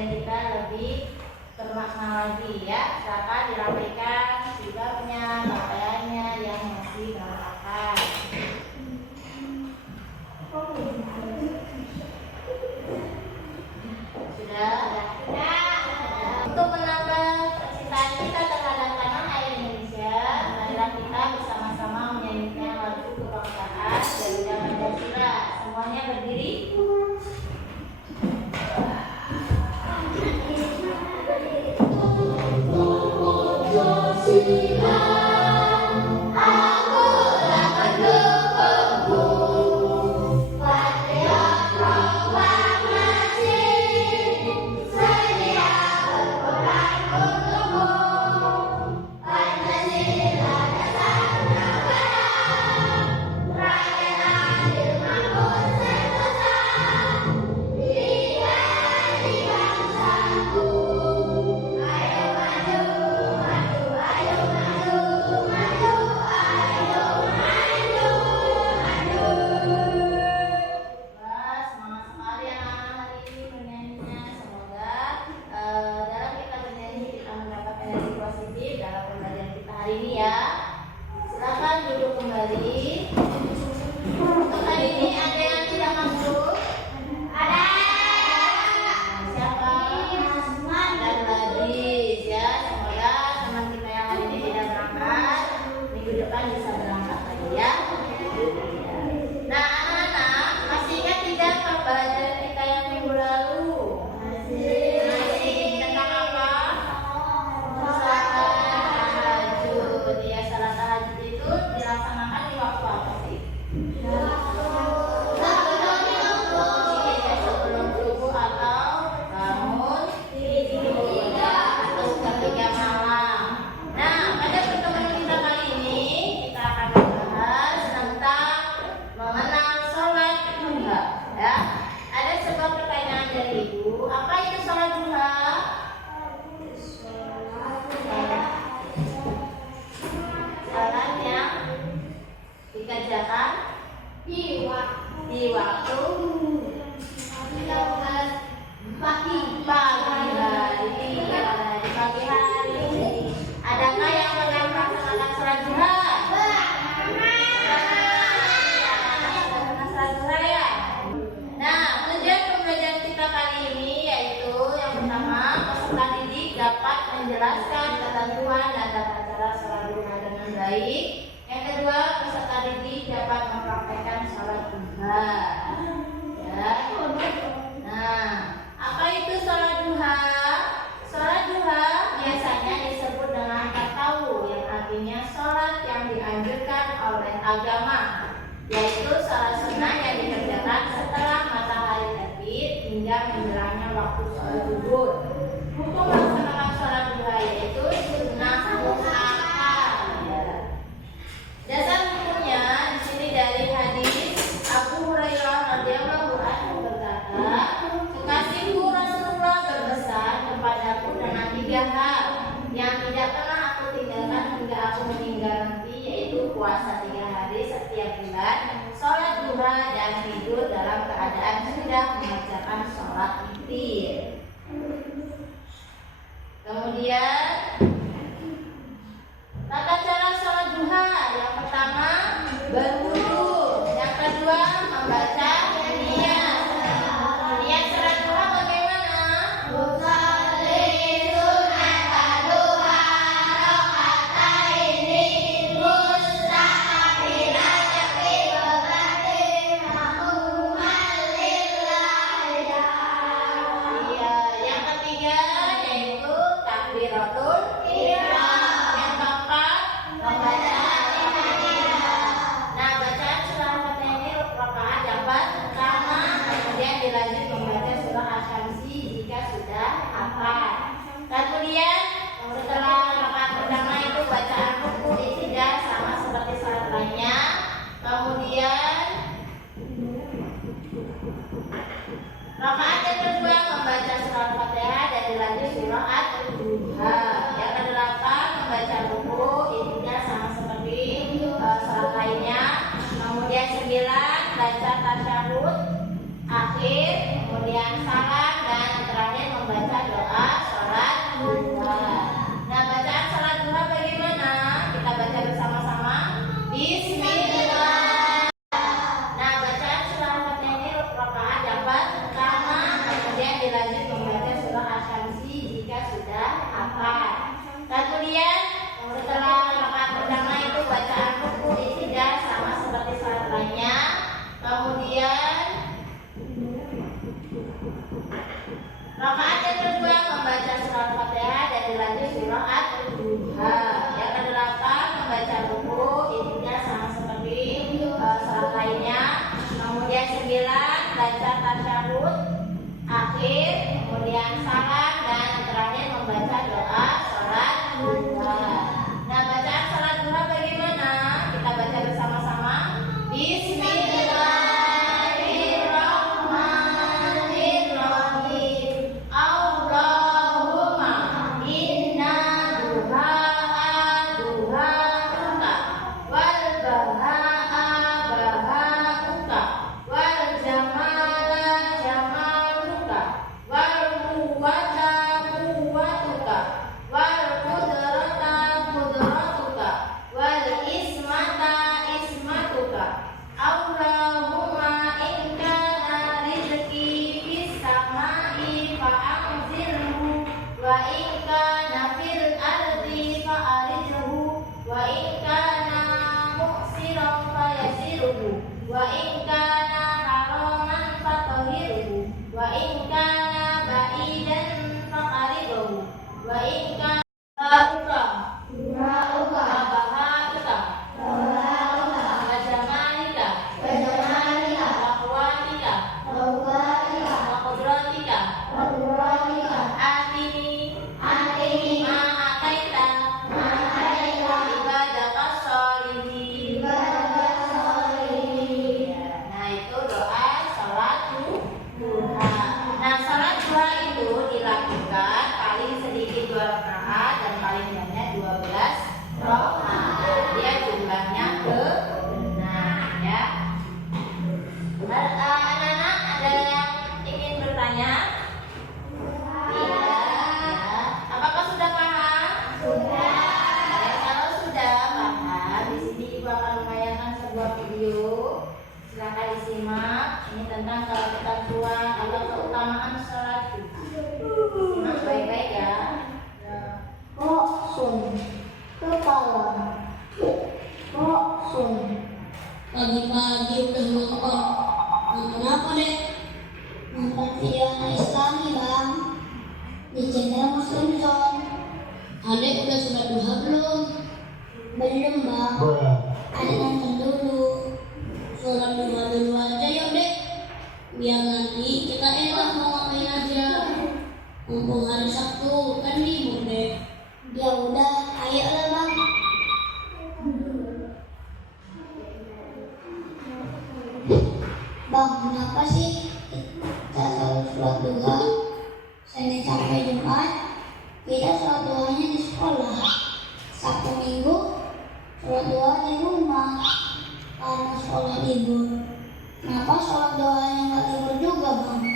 kajian kita lebih bermakna lagi ya. Silakan dirapikan jilbabnya, pakaiannya yang masih berantakan. Sudah? Untuk menambah kecintaan kita terhadap tanah air Indonesia, marilah kita bersama-sama menyanyikan lagu kebangsaan Garuda Pancasila. Semuanya berdiri. Di waktu pagi hari. Adakah yang pernah melaksanakan sholat duha? Nah, tujuan pembelajaran kita kali ini yaitu yang pertama, peserta didik dapat menjelaskan ketentuan dan tata cara sholat duha dengan baik. Yang kedua, peserta didik dapat mempraktekkan sholat duha. Ya. Nah, apa itu sholat duha? Sholat duha biasanya disebut dengan tatawu, yang artinya sholat yang dianjurkan oleh agama, yaitu sholat sunnah yang dikerjakan setelah matahari terbit hingga menjelasnya waktu sholat zuhur. Hukum melaksanakan sholat duha yaitu sunnah muakkad. Dasar hukumnya di sini dari hadis Abu Hurairah radhiyallahu anhu berkata, kekasihku Rasulullah berpesan kepadaku dengan 3 hal yang tidak pernah aku tinggalkan hingga aku meninggal nanti, yaitu puasa 3 hari setiap bulan, sholat duha, dan tidur dalam keadaan sudah mengerjakan sholat witir. Kemudian tata cara sholat duha, yang pertama berwudu, yang kedua membaca niyat. Niyat sholat duha bagaimana? Yang ketiga yaitu takbiratul ihram. Yang keempat membaca Nah, bacaan surah Al-Fatihah ini rakaat yang pertama, kemudian dilanjut membaca surah Asy-Syamsi jika sudah hafal. Kemudian setelah rakaat pertama itu bacaan ruku i'tidal sama seperti salat lainnya. Kemudian rakaat yang kedua membaca surah Al-Fatihah dan dilanjut surah Ad-Duha. Yang kedelapan membaca ruku i'tidal sama seperti salat lainnya. Kemudian 9 baca tasyahud akhir, kemudian salam, dan terakhir membaca doa sholat duha. Nah, bacaan sholat duha bagaimana? Kita baca bersama-sama. Bismillah. Nah, bacaan surah Al-Fatihah ini rakaat yang pertama, kemudian dilanjut membaca surah Asy-Syamsi jika sudah hafal. Kemudian setelah rakaat pertama itu bacaan ruku i'tidal sama seperti salat lainnya. Kemudian rakaat yang kedua membaca surah Al-Fatihah dan dilanjut surah Ad-Duha. Yang kedelapan membaca ruku i'tidal sama seperti salat lainnya. Kemudian 9 baca tasyahud akhir, kemudian salam, dan terakhir membaca doa sholat duha. Nah, bacaan sholat duha bagaimana? Kita baca bersama-sama. Bismillahirrahmanirrahim. Allahumma inna duha'a duha'uka wal baha'a baha'uka wal jamala jamaluka wal quwwata quwwatuka wal qudrata qudratuka wal ismata ismatuka. Allahumma in kana rizqi fis samai fa'anzilhu wa in kana fil ardi fa'arijhu wa in kana mu'siran fayasirhu wa in kana haraman fatahhirhu wa in kana ba'idan faqaribhu wa in kana duha'uka wa baha'uka wa jamalika wa quwwatika wa qudratika atini ma ataita ibadakas sholihin. Nah, itu doa sholat duha. Nah, sholat duha itu dilakukan paling sedikit 2 rakaat dan paling banyak 12 rakaat. Dia jumlahnya ke-6 ya. Anak-anak ada yang ingin bertanya? Iya. Apakah sudah paham? Sudah. Kalau sudah paham, di sini Ibu akan menayangkan sebuah video. Silakan disimak. Ini tentang ketentuan atau keutamaan sholat duha. Simak baik-baik ya. Sun kepala Sun pagi-pagi udah nonton apa deh? Nonton video Islami bang di channel Muslim Zone. Adek udah sholat duha belum? Belum bang. Adek nonton dulu. Sholat duha dulu aja yuk dek, biar nanti kita enak mau ngapain aja. Mumpung hari Sabtu kan libur deh. Ya udah, ayo lah bang. Bang, kenapa sih kita selalu sholat duha? Senin sampai Jumat kita sholat duhanya di sekolah. Sabtu Minggu sholat duha di rumah karena sekolah libur. Kenapa sholat duhanya nggak libur juga bang?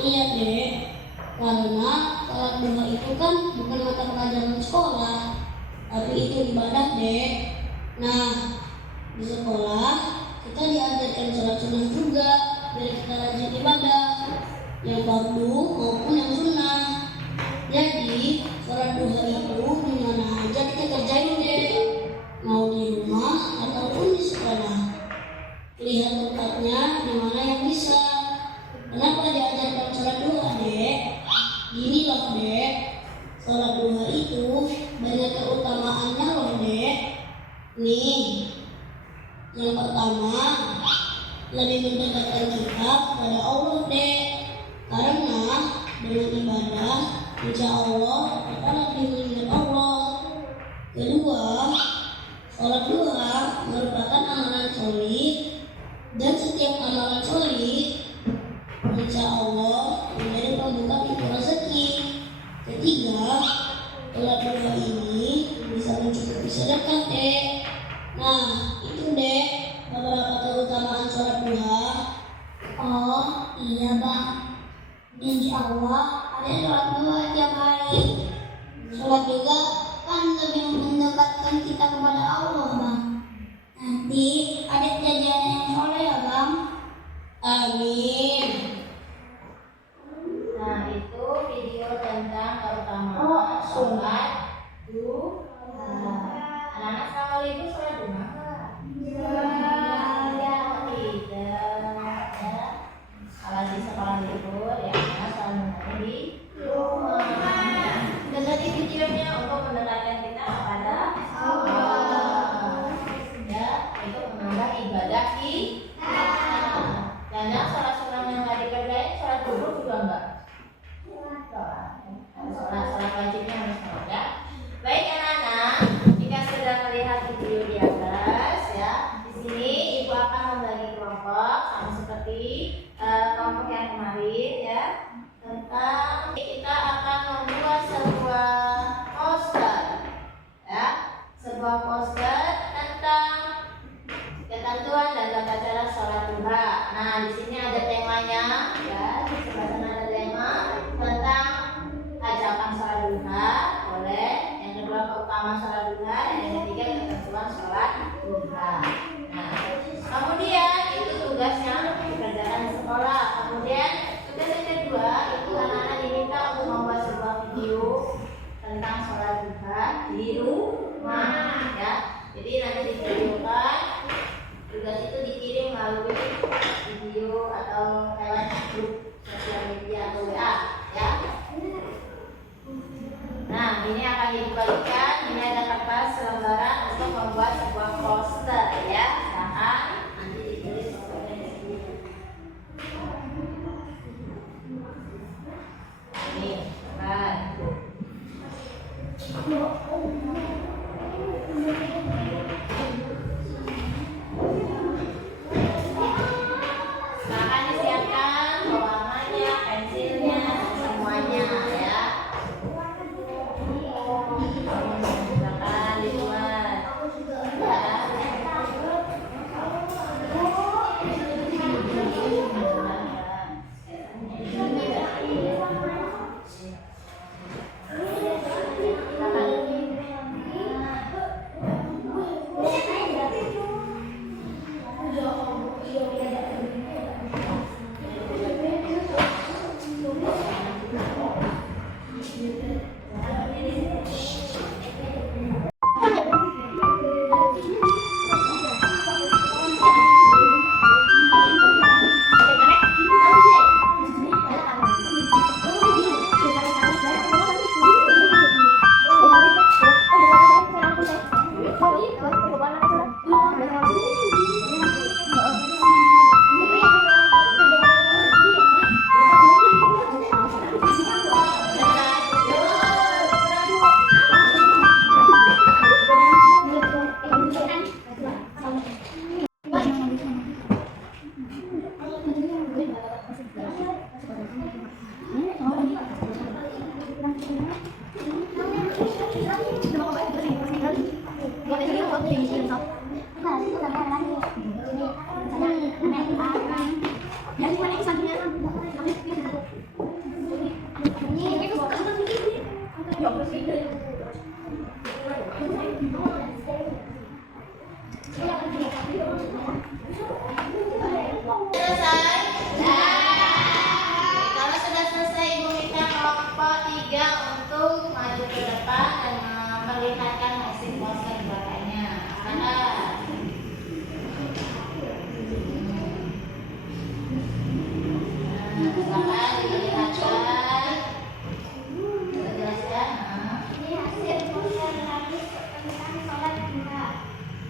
Iya deh, karena sholat duha itu kan bukan mata pelajaran sekolah, tapi itu ibadah deh. Nah, di sekolah kita diajarkan sholat sunnah juga, biar kita rajin ibadah, yang fardu maupun yang sunnah. Jadi sholat duha itu dimana aja kita kerjain deh, mau di rumah ataupun di sekolah. Lihat tempatnya di mana yang bisa. Kenapa diajarkan sholat duha dek? Gini loh dek, sholat duha itu banyak keutamaannya loh dek. Nih, yang pertama lebih mendekatkan kita kepada Allah dek. Karena dengan ibadah, insya Allah kita lebih mengingat Allah. Kedua, sholat duha merupakan amalan solid, dan setiap amalan solid insya Allah menjadi pembuka pintu rezeki. Ketiga, sholat duha ini bisa mencukupi sedekah dek. Nah, itu dek beberapa keutamaan sholat duha. Oh iya bang, insya Allah ada sholat duha tiap hari. Sholat juga kan lebih mendekatkan kita kepada Allah, Bang. Nanti adik jadi anak yang soleh ya, Bang. Amin. Nah, itu video tentang keutamaan sholat duha. Anak-anak sama ibu sholat duha nggak? Ya, tidak. Ya. Kalau di sekolah libur, ya kita sholat duha di rumah. Dengar di videonya untuk mendekatkan kita kepada Allah. Ya, untuk menambah ibadah kita. Dan yang sholat sunnah yang nggak dikerjain, sholat duhur juga enggak. Sholat wajibnya harus sholat ya. Baik anak-anak, jika sudah melihat video di atas ya, di sini ibu akan membagi kelompok sama seperti kelompok yang kemarin ya. Tentang kita akan membuat sebuah poster ya, sebuah poster tentang ketentuan dan tata cara sholat duha. Nah, di sini ada temanya ya, di sebelah sana ada tema tentang ajakan sholat duha, boleh. Yang kedua keutamaan sholat duha, dan yang ketiga ketentuan sholat duha. Nah, kemudian itu tugasnya dikerjakan di sekolah. Kemudian tugas yang kedua itu anak-anak diminta untuk membuat sebuah video tentang sholat duha di rumah ya. Jadi nanti divideokan. Tugas itu dikirim melalui video atau lewat grup sosial media atau WA ya. Nah, ini akan dibagikan. Ini ada kertas selembaran untuk membuat sebuah poster ya. Silahkan nanti ditulis posternya di sini. Ini, silahkan. Silahkan disiapkan pewarnanya, pensilnya, semuanya ya. Silahkan dibuat selesai. Kalau sudah selesai, ibu minta kelompok 3 untuk maju ke depan dan memperlihatkan hasil poster di belakangnya. Silakan diperlihatkan. Sudah jelas ya? Ini hasil poster lagi tentang sholat duha.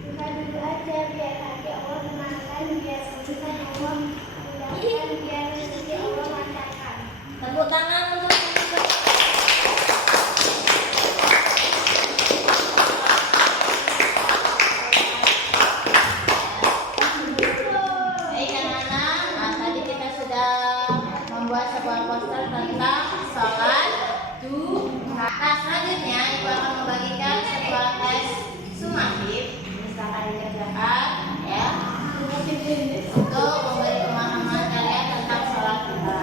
Bukan dulu aja biar nanti Allah menangkan, biar semoga Allah mudahkan, biar rezeki Allah lancarkan. Tepuk tangan untuk baik anak-anak. Nah, tadi kita sudah membuat sebuah poster tentang sholat duha. Nah, selanjutnya ibu akan membagikan sebuah tes sumatif. Silakan dikerjakan ya. Untuk memberi pemahaman kalian tentang sholat duha.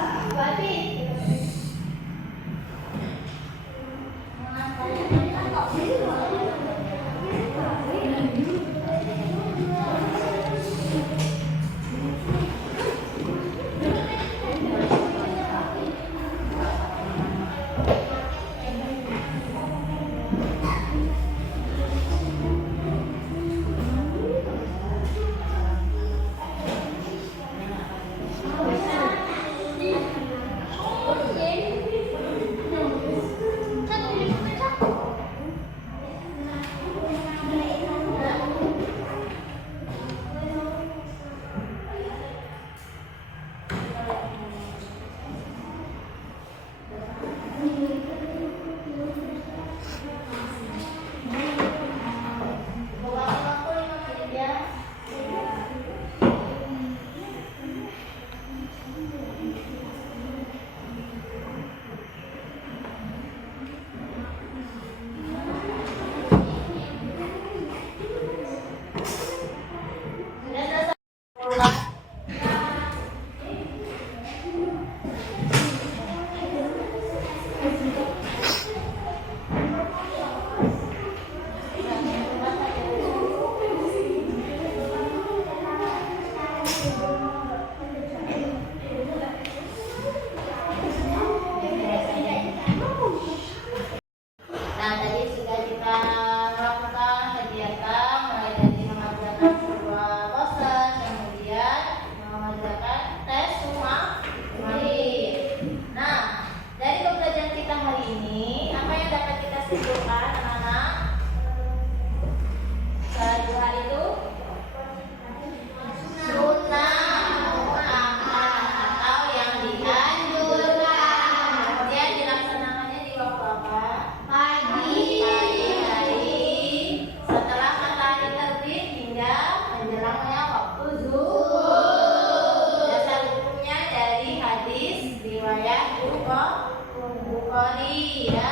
lupa anak-anak? Sholat duha itu sunnah muakkad atau yang dianjurkan. Kemudian dilaksanakannya di waktu apa? Pagi hari setelah matahari terbit hingga menjelasnya waktu zuhur. Dasar hukumnya dari hadis riwayat Bukhari ya.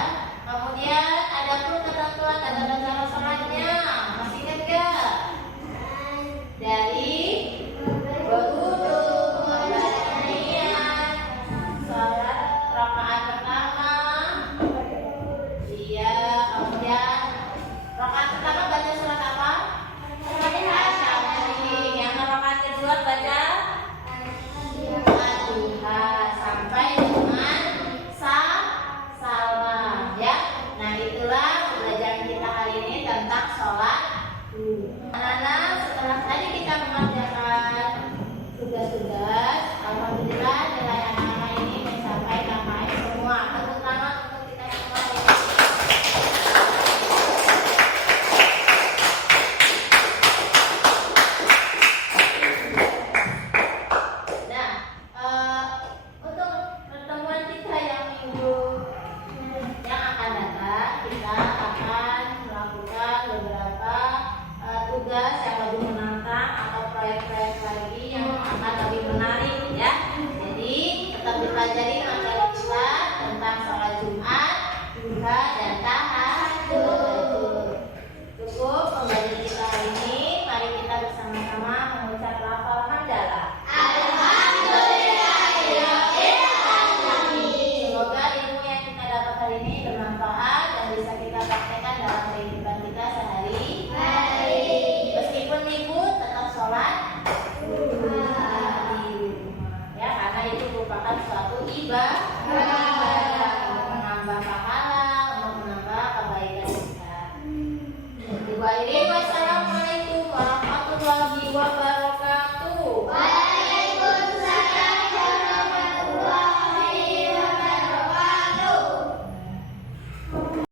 Kemudian ada pun ketentuan tata cara salatnya. Masih ingat gak? Dari berwudu, membaca niat, salat rakaat pertama. Iya, kemudian rakaat pertama baca surat apa? Al-Fatihah. Yang rakaat kedua baca Al-Fatihah sampai dengan salam ya. Nah, itulah pelajaran kita hari ini tentang sholat. Anak-anak, setelah tadi kita mengerjakan tugas-tugas, alhamdulillah nilai anak-anak ini mencapai KKM semua. Tepuk tangan untuk kita semua. Nah, untuk pertemuan kita yang minggu yang akan datang, kita akan melakukan beberapa tugas yang lebih menantang atau proyek-proyek lagi yang akan lebih menarik ya. Jadi tetap dipelajari materi kita tentang sholat Jumat, duha dan tahajud. Cukup pembelajaran kita hari ini. Mari kita bersama-sama mengucap lafal hamdalah. Semoga ilmu yang kita dapat hari ini bermanfaat dan bisa kita praktekkan dalam kehidupan kita sehari-hari.